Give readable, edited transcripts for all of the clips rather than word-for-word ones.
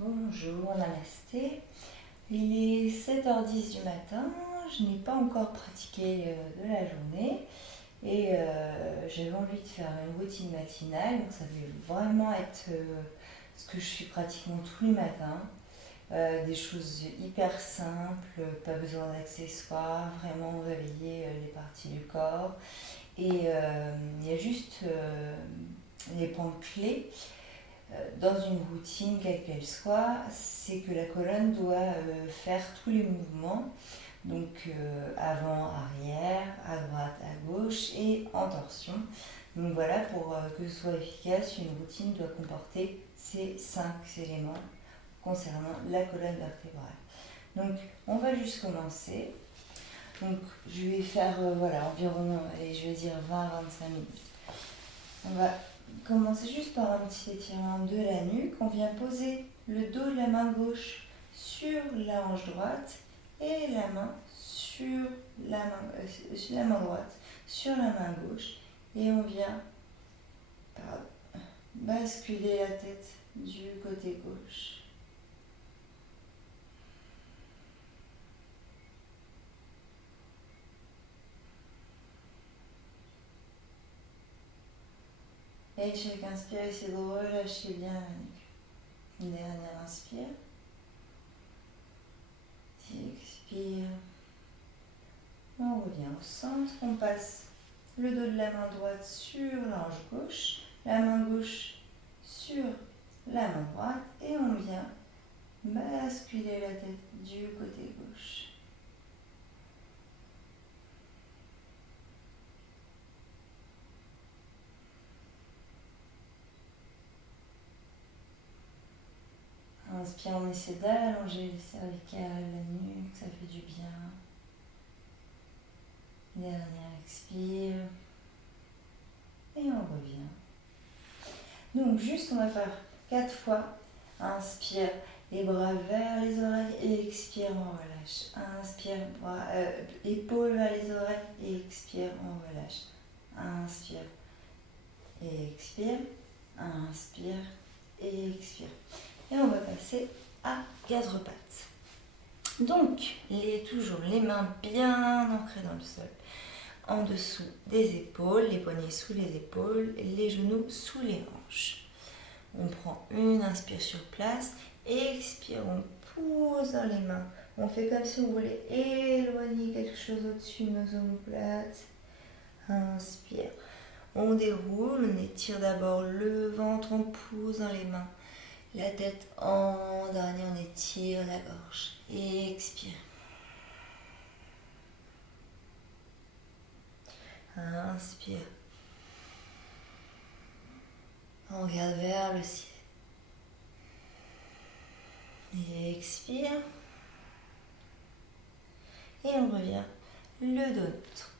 Bonjour, namasté. Il est 7h10 du matin, je n'ai pas encore pratiqué de la journée et j'avais envie de faire une routine matinale, donc ça va vraiment être ce que je fais pratiquement tous les matins. Des choses hyper simples, pas besoin d'accessoires, vraiment réveiller les parties du corps. Et il y a juste les points clés dans une routine, quelle qu'elle soit, c'est que la colonne doit faire tous les mouvements, donc avant, arrière, à droite, à gauche et en torsion. Donc voilà, pour que ce soit efficace, une routine doit comporter ces 5 éléments concernant la colonne vertébrale. Donc on va juste commencer. Donc je vais faire environ, allez, je vais dire 20 à 25 minutes. On va commencer juste par un petit étirement de la nuque. On vient poser le dos de la main gauche sur la hanche droite et la main sur la main droite sur la main gauche. Et on vient basculer la tête du côté gauche. Et chaque inspire, essayez de relâcher bien la nuque. Une dernière inspire. Expire. On revient au centre. On passe le dos de la main droite sur la hanche gauche, la main gauche sur la main droite et on vient basculer la tête du côté gauche. Inspire, on essaie d'allonger les cervicales, la nuque, ça fait du bien. Dernière expire. Et on revient. Donc juste on va faire 4 fois. Inspire, les bras vers les oreilles et expire, on relâche. Inspire, épaules vers les oreilles et expire, on relâche. Inspire et expire. Inspire et expire. Et on va passer à 4 pattes. Donc, toujours les mains bien ancrées dans le sol. En dessous des épaules, les poignets sous les épaules, les genoux sous les hanches. On prend une inspire sur place, expire, on pose dans les mains. On fait comme si on voulait éloigner quelque chose au-dessus de nos omoplates. Inspire. On déroule, on étire d'abord le ventre, on pousse dans les mains. La tête en dernier, on étire la gorge. Expire. Inspire. On regarde vers le ciel. Et expire. Et on revient le dos neutre.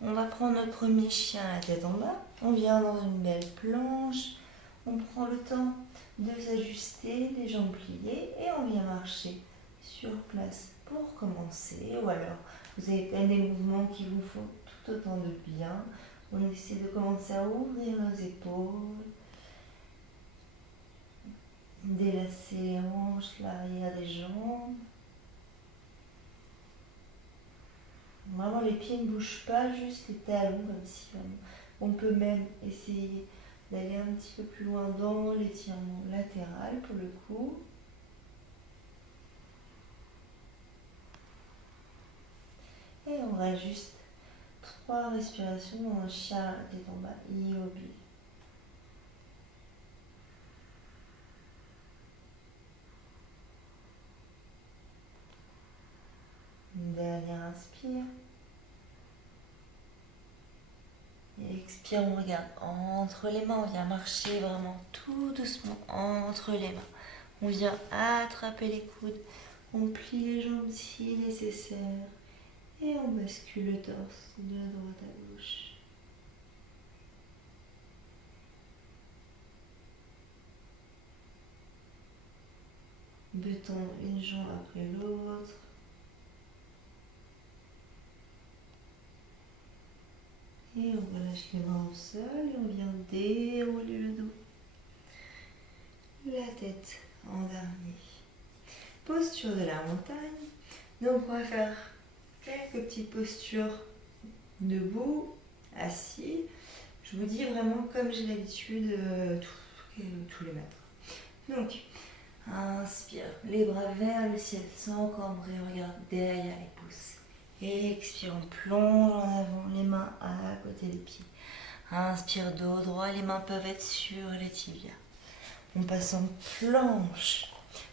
On va prendre notre premier chien à la tête en bas. On vient dans une belle planche. On prend le temps de s'ajuster, les jambes pliées et on vient marcher sur place pour commencer. Ou alors, vous avez peut-être des mouvements qui vous font tout autant de bien. On essaie de commencer à ouvrir nos épaules, délasser les hanches, l'arrière des jambes. Vraiment, les pieds ne bougent pas, juste les talons, comme si on peut même essayer d'aller un petit peu plus loin dans l'étirement latéral pour le coup. Et on reste juste 3 respirations dans un chien tête en bas, immobile. Une dernière inspire. Et expire, on regarde entre les mains, on vient marcher vraiment tout doucement entre les mains. On vient attraper les coudes, on plie les jambes si nécessaire et on bascule le torse de droite à gauche. Détendre une jambe après l'autre. Et on relâche les mains au sol et on vient dérouler le dos. La tête en dernier. posture de la montagne. Donc on va faire quelques petites postures debout, assis. Je vous dis vraiment comme j'ai l'habitude tous les matins. Donc, inspire, les bras vers le ciel sans cambrer, regarde derrière les pouces. Expire, on plonge en avant, les mains à côté des pieds. Inspire, dos droit, les mains peuvent être sur les tibias. On passe en planche.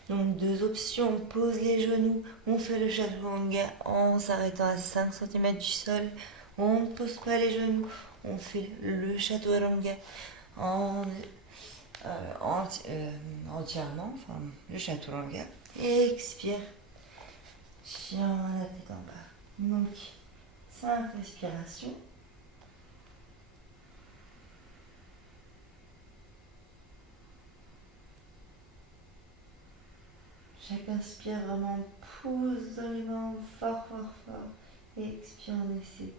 Donc 2 options, on pose les genoux, on fait le chaturanga en s'arrêtant à 5 cm du sol. On ne pose pas les genoux, on fait le chaturanga entièrement, enfin le chaturanga. Expire, chien la tête en bas. Donc 5 respirations. Chaque inspire, vraiment pousse dans les mains fort, fort, fort. Et expire, on essaie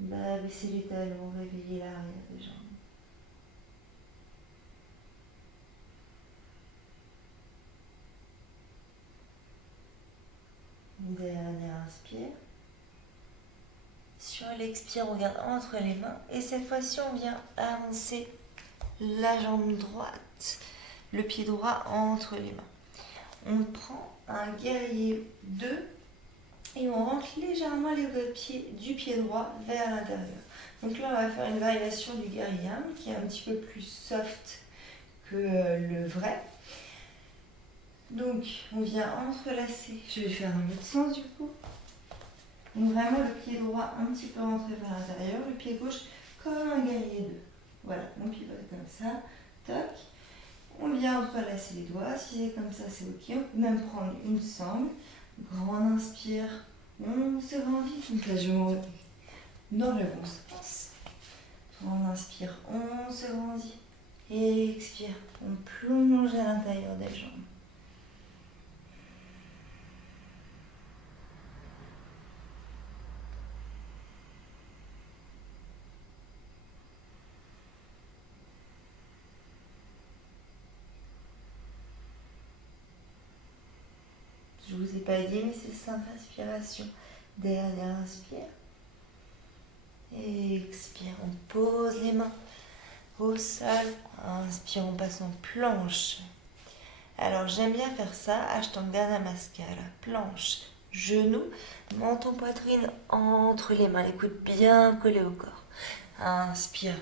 d'abaisser les talons, réveiller l'arrière des jambes. Dernière inspire. Sur l'expire, on garde entre les mains. Et cette fois-ci, on vient avancer la jambe droite, le pied droit entre les mains. On prend un guerrier 2 et on rentre légèrement les pieds du pied droit vers l'intérieur. Donc là, on va faire une variation du guerrier 1 qui est un petit peu plus soft que le vrai. Donc, on vient entrelacer. Je vais faire dans l'autre sens du coup. Donc vraiment le pied droit un petit peu rentré vers l'intérieur, le pied gauche comme un guerrier 2. Voilà, on pivote comme ça, toc. On vient entrelacer les doigts, si c'est comme ça c'est ok. On peut même prendre une sangle. Grande inspire, on se grandit. Donc là je me remets dans le bon sens. On inspire, on se grandit. Et expire, on plonge à l'intérieur des jambes. Je vous ai pas dit, mais c'est 5 respirations. Dernière inspire. Et expire, on pose les mains au sol. Inspire, on passe en planche. Alors j'aime bien faire ça, Ashtanga Namaskara. Planche, genoux, menton, poitrine entre les mains, les coudes bien collés au corps. Inspire,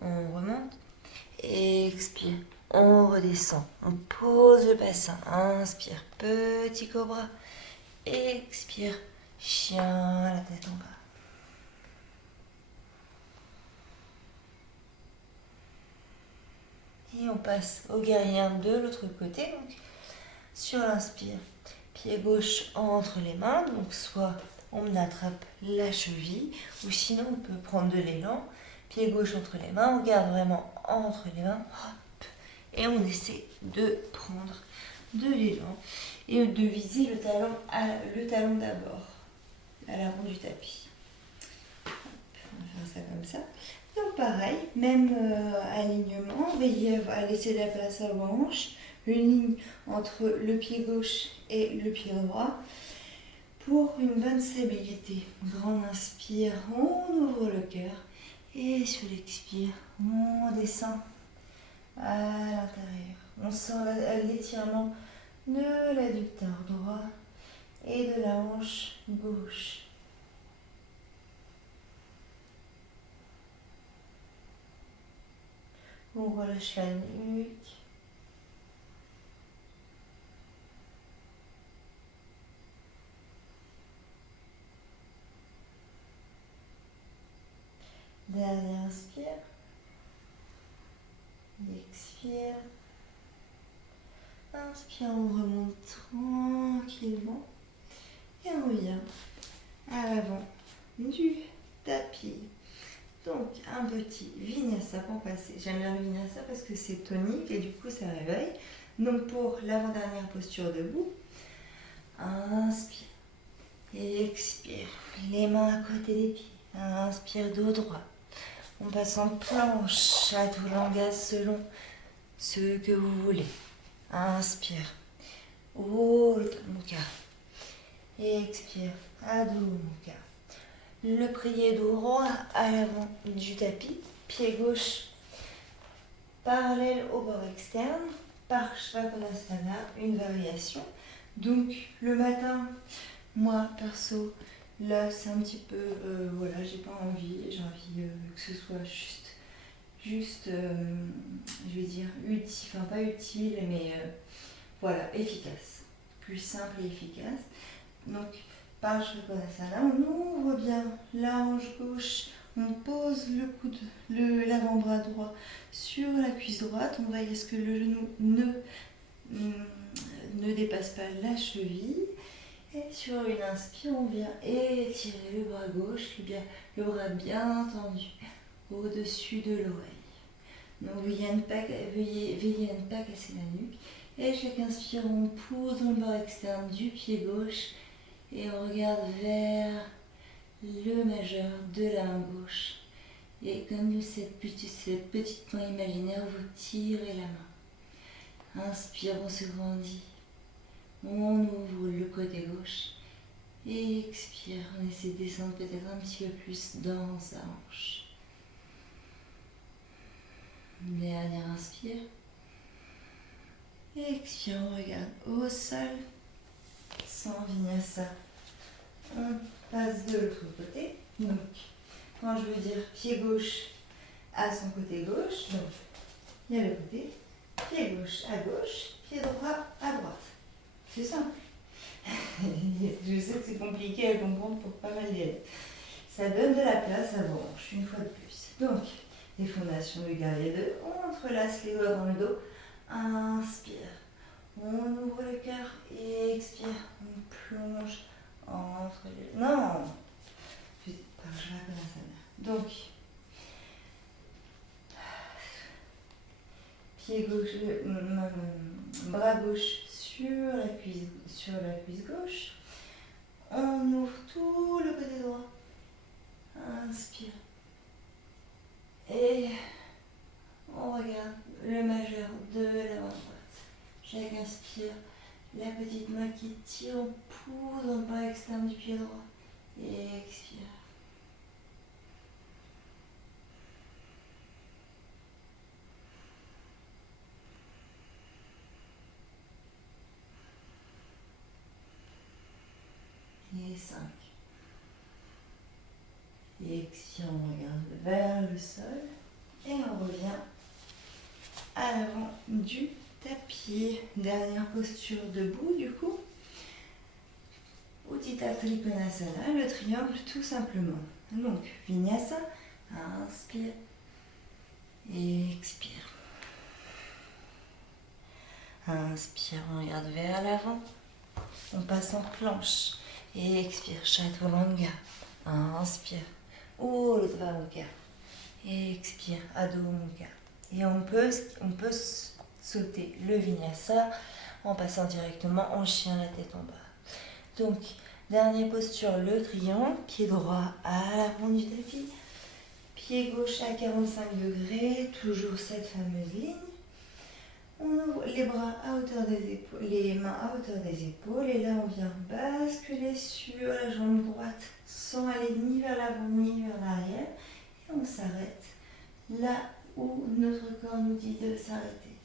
on remonte. Expire, on redescend. On pose le bassin. Inspire, petit cobra. Expire, chien, la tête en bas. Et on passe au guerrier 1 de l'autre côté. Donc, sur l'inspire, pied gauche entre les mains. Donc, soit on attrape la cheville, ou sinon on peut prendre de l'élan. Pied gauche entre les mains, on garde vraiment entre les mains. Hop, et on essaie de prendre de l'élan et de viser le talon d'abord, à l'avant du tapis. Hop, on va faire ça comme ça. Donc pareil, même alignement, veillez à laisser de la place à vos hanches, une ligne entre le pied gauche et le pied droit pour une bonne stabilité. Grande inspire, on ouvre le cœur et sur l'expire, on descend à l'intérieur. On sent l'étirement de l'adducteur droit et de la hanche gauche. On relâche la nuque. Dernière inspire. Expire. Inspire, on remonte tranquillement. Et on vient à l'avant du tapis. Donc un petit vinyasa pour passer. J'aime bien le vinyasa parce que c'est tonique et du coup ça réveille. Donc pour l'avant-dernière posture debout, inspire et expire. Les mains à côté des pieds. Inspire, dos droit. On passe en planche, chaturanga selon ce que vous voulez. Inspire. Oh, Ultra Mukha. Et expire, Adho Mukha. Le prier droit à l'avant du tapis, pied gauche parallèle au bord externe, Parshvakonasana, une variation. Donc le matin, moi perso, là c'est un petit peu, voilà, j'ai pas envie, j'ai envie que ce soit juste je vais dire, utile, enfin pas utile, mais voilà, efficace. Plus simple et efficace. Donc, Parshvakonasana, on ouvre bien la hanche gauche, on pose l'avant-bras droit sur la cuisse droite, on veille à ce que le genou ne dépasse pas la cheville. Et sur une inspire, on vient étirer le bras gauche, le bras bien tendu au-dessus de l'oreille. Donc veillez à ne pas casser la nuque. Et chaque inspire, on pousse dans le bord externe du pied gauche et on regarde vers le majeur de la main gauche. Et comme cette petite main imaginaire, vous tirez la main. Inspire, on se grandit. On ouvre le côté gauche. Et expire, on essaie de descendre peut-être un petit peu plus dans sa hanche. Dernière inspire. Et expire, on regarde au sol, sans vinyasa. On passe de l'autre côté. Donc, quand je veux dire pied gauche à son côté gauche, donc il y a le côté, pied gauche, pied droit à droite. C'est simple. Je sais que c'est compliqué à comprendre pour pas mal d'élèves. Ça donne de la place à vos hanches, une fois de plus. Donc, les fondations du guerrier 2, on entrelace les doigts dans le dos. Inspire. On ouvre le cœur et expire. On plonge entre les... Non, je donc, pied gauche, bras gauche sur la cuisse gauche. On ouvre tout le côté droit. Inspire. Et on regarde le majeur de la main droite. Chaque inspire, la petite main qui tire au pouls dans le bras externe du pied droit. Et expire. Et 5. Et expire, on regarde vers le sol. Et on revient à l'avant du tapis. Dernière posture debout du coup. Uttita Trikonasana, le triangle tout simplement. Donc, Vinyasa, inspire et expire. Inspire, on regarde vers l'avant. On passe en planche et expire, Chaturanga. Inspire, Urdhva Mukha. Et expire, Adho Mukha. Et on peut sauter le Vinyasa en passant directement en chien la tête en bas. Donc, dernière posture, le triangle, pied droit à l'avant du tapis, pied gauche à 45 degrés, toujours cette fameuse ligne. On ouvre les bras à hauteur des épaules, les mains à hauteur des épaules, et là on vient basculer sur la jambe droite sans aller ni vers l'avant ni vers l'arrière, et on s'arrête là où notre corps nous dit de s'arrêter.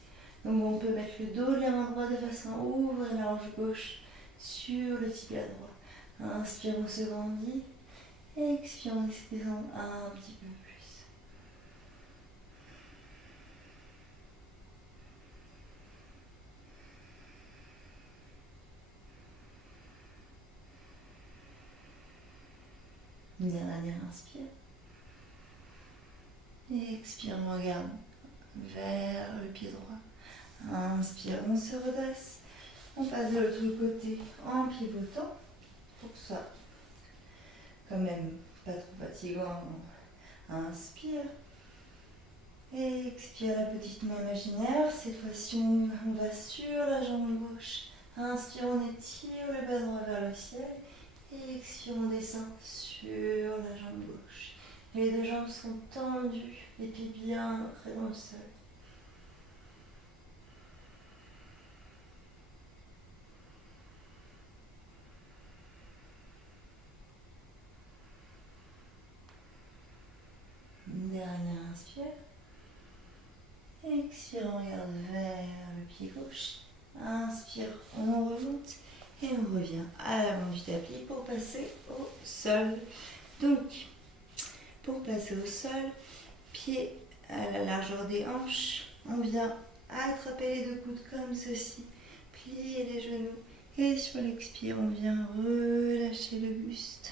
Donc on peut mettre le dos de la main droite de façon à ouvrir la hanche gauche sur le tibia droit. Inspire, on se grandit. Expire, on essaie de descendre un petit peu plus. Dernière inspire. Et expire, on regarde vers le pied droit. Inspire, on se redresse. On passe de l'autre côté en pivotant pour que ce soit quand même pas trop fatigant. Inspire. Et expire la petite main imaginaire. Cette fois-ci, on va sur la jambe gauche. Inspire, on étire le bas droit vers le ciel. Et expire, on descend sur la jambe gauche. Les deux jambes sont tendues, les pieds bien ancrés dans le sol. inspire, on remonte et on revient à l'avant du tapis pour passer au sol. Donc, pour passer au sol, pied à la largeur des hanches, on vient attraper les deux coudes comme ceci, plier les genoux et sur l'expire, on vient relâcher le buste.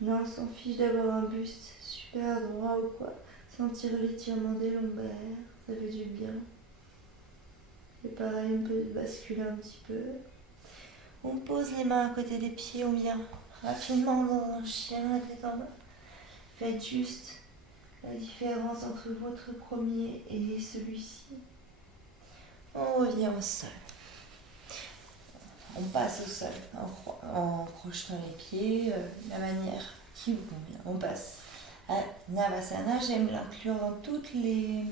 Non, on s'en fiche d'avoir un buste super droit ou quoi. Sentir l'étirement des lombaires, ça fait du bien. Et pareil, on peut basculer un petit peu. On pose les mains à côté des pieds, on vient rapidement dans un chien à tête en bas. Faites juste la différence entre votre premier et celui-ci. On revient au sol. On passe au sol en crochetant les pieds, la manière qui vous convient. On passe à Navasana. J'aime l'inclure dans toutes les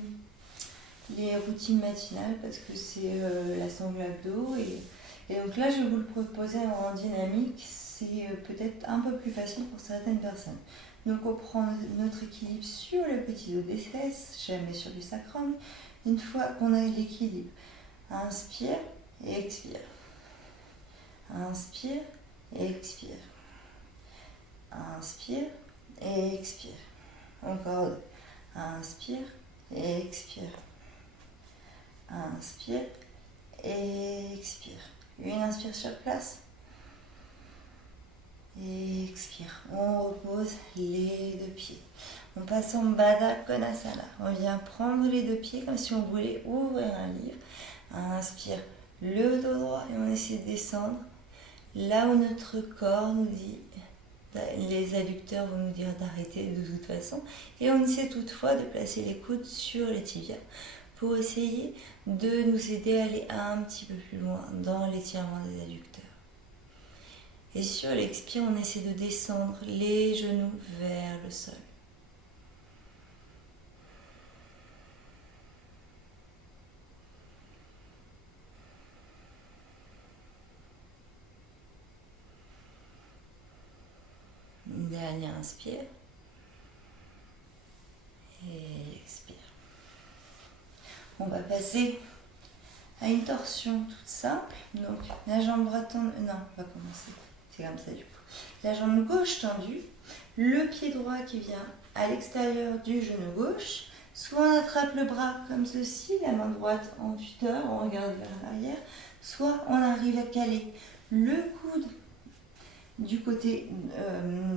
routines matinales parce que c'est la sangle abdos. Et donc là, je vais vous le proposer en dynamique. C'est peut-être un peu plus facile pour certaines personnes. Donc on prend notre équilibre sur le petit dos des fesses, jamais sur du sacrum. Une fois qu'on a l'équilibre, inspire et expire. Inspire et expire. Inspire et expire. Encore deux. Inspire et expire. Inspire et expire. Une inspire sur place. Et expire. On repose les deux pieds. On passe en Baddha Konasana. On vient prendre les deux pieds comme si on voulait ouvrir un livre. Inspire le dos droit et on essaie de descendre là où notre corps nous dit, les adducteurs vont nous dire d'arrêter de toute façon. Et on essaie toutefois de placer les coudes sur les tibias pour essayer de nous aider à aller un petit peu plus loin dans l'étirement des adducteurs. Et sur l'expire, on essaie de descendre les genoux vers le sol. Dernier inspire. Et expire. On va passer à une torsion toute simple. Donc la jambe droite tendue. Non, on va commencer. C'est comme ça du coup. La jambe gauche tendue. Le pied droit qui vient à l'extérieur du genou gauche. Soit on attrape le bras comme ceci, la main droite en tuteur, on regarde vers l'arrière. Soit on arrive à caler le coude du côté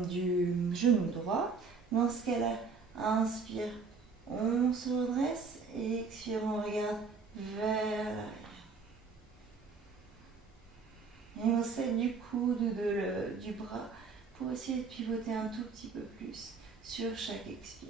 du genou droit. Dans ce cas-là, inspire, on se redresse et expire, on regarde vers l'arrière. Et on s'aide du coude du bras pour essayer de pivoter un tout petit peu plus sur chaque expire.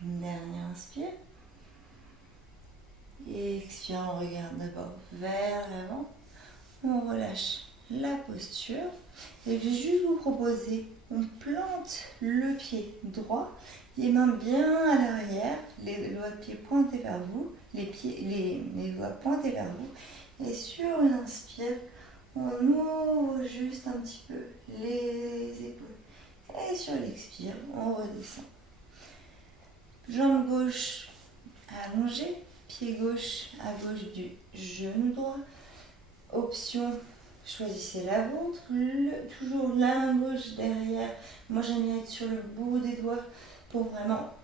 Dernier inspire. Et expire, on regarde d'abord vers l'avant. On relâche la posture. Et je vais juste vous proposer, on plante le pied droit, les mains bien à l'arrière, les doigts de pied pointés vers vous, les doigts pointés vers vous. Et sur une inspire, on ouvre juste un petit peu les épaules. Et sur l'expire, on redescend. Jambe gauche allongée, pied gauche à gauche du genou droit. Option, choisissez la vôtre. Toujours la main gauche derrière. Moi j'aime bien être sur le bout des doigts pour vraiment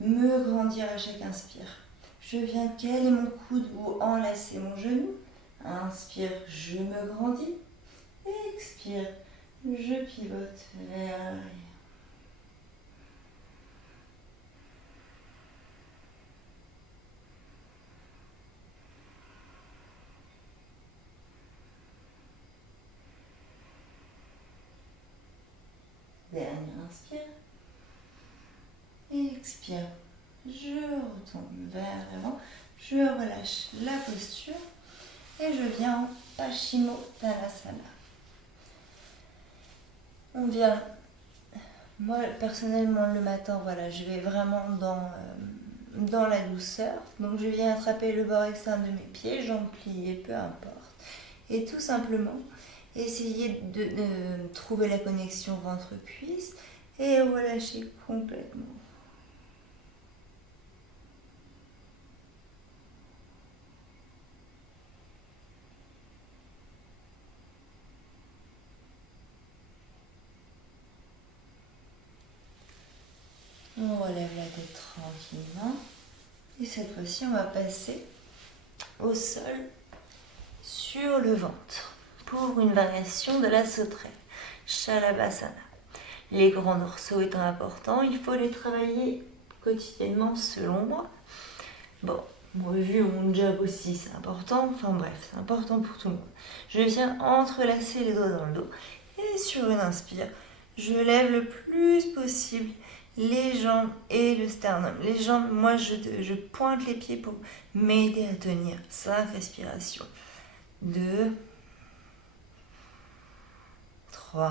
me grandir à chaque inspire. Je viens caler mon coude ou enlacer mon genou. Inspire, je me grandis. Expire, je pivote vers l'arrière. Dernier inspire. Et expire. Je retourne vers l'avant. Je relâche la posture. Et je viens en Paschimottanasana. On vient, moi personnellement le matin, voilà, je vais vraiment dans la douceur. Donc je viens attraper le bord externe de mes pieds, jambes pliées, peu importe. Et tout simplement, Essayez de trouver la connexion ventre-cuisse et relâchez complètement. On relève la tête tranquillement. Et cette fois-ci, on va passer au sol sur le ventre pour une variation de la sauterelle, Shalabhasana. Les grands dorsaux étant importants, il faut les travailler quotidiennement selon moi. Bon, vu mon job aussi, c'est important. Enfin bref, c'est important pour tout le monde. Je viens entrelacer les doigts dans le dos et sur une inspire, je lève le plus possible les jambes et le sternum. Les jambes, moi je pointe les pieds pour m'aider à tenir. 5 respirations. 2, 3,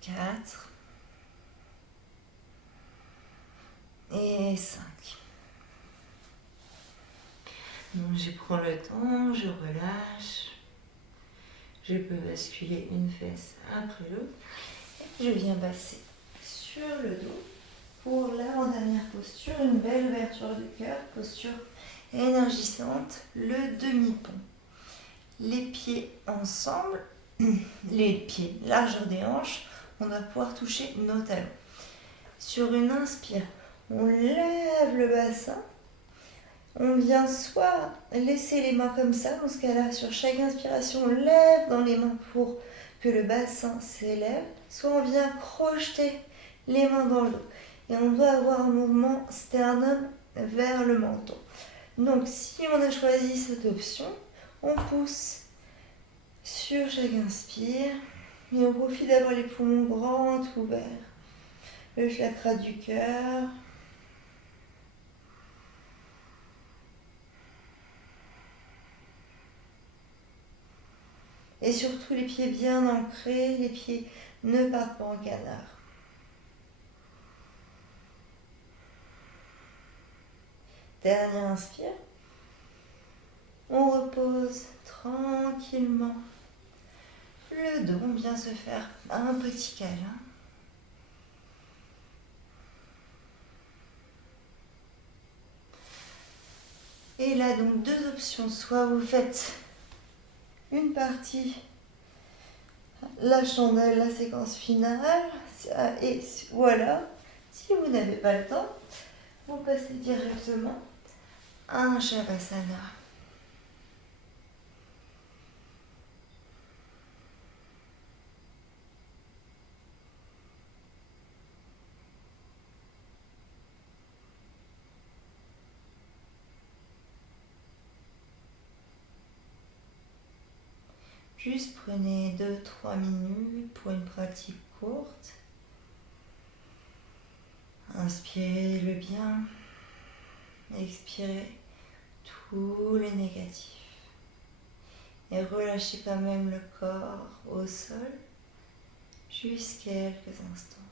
4 et 5. Donc je prends le temps, je relâche. Je peux basculer une fesse après l'autre. Et je viens passer sur le dos pour l'avant-dernière posture, une belle ouverture du cœur, posture énergisante, le demi-pont. Les pieds ensemble, les pieds largeur des hanches, on va pouvoir toucher nos talons. Sur une inspire, on lève le bassin. On vient soit laisser les mains comme ça, dans ce cas-là, sur chaque inspiration, on lève dans les mains pour que le bassin s'élève, soit on vient crocheter les mains dans le dos. Et on doit avoir un mouvement sternum vers le menton. Donc, si on a choisi cette option, on pousse sur chaque inspire et on profite d'avoir les poumons grands ouverts. Le chakra du cœur. Et surtout les pieds bien ancrés, les pieds ne partent pas en canard. Dernière inspire. On repose tranquillement le dos. On vient se faire un petit câlin. Et là, donc, 2 options. Soit vous faites une partie, la chandelle, la séquence finale, et voilà. Si vous n'avez pas le temps, vous passez directement à un Shavasana. Juste prenez 2-3 minutes pour une pratique courte. Inspirez le bien, expirez tous les négatifs. Et relâchez quand même le corps au sol, juste quelques instants.